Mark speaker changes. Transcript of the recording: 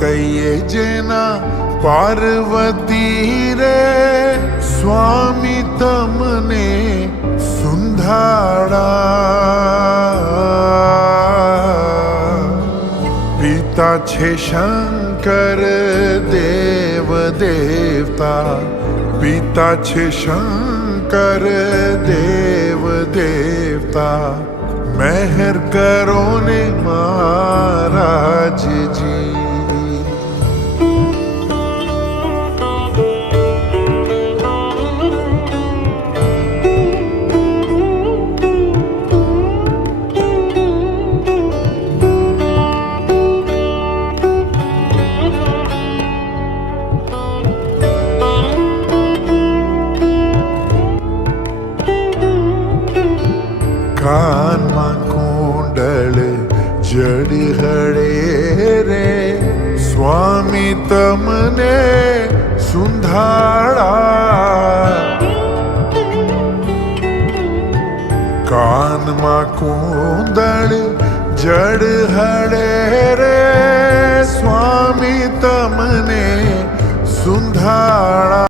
Speaker 1: કહીએ જેના પાર્વતી રે, સ્વામી તમને સુંધાડા. પિતા છે શંકર દેવ દેવતા, પિતા છે શંકર દેવ દેવતા. મહેર કરો ને મહારાજજી કાનમાં કુંડળ જડી હળે રે સ્વામી તમને સુંધાળા કાનમાં કુંદળ જડ હળે રે સ્વામી તમને સુંધાળા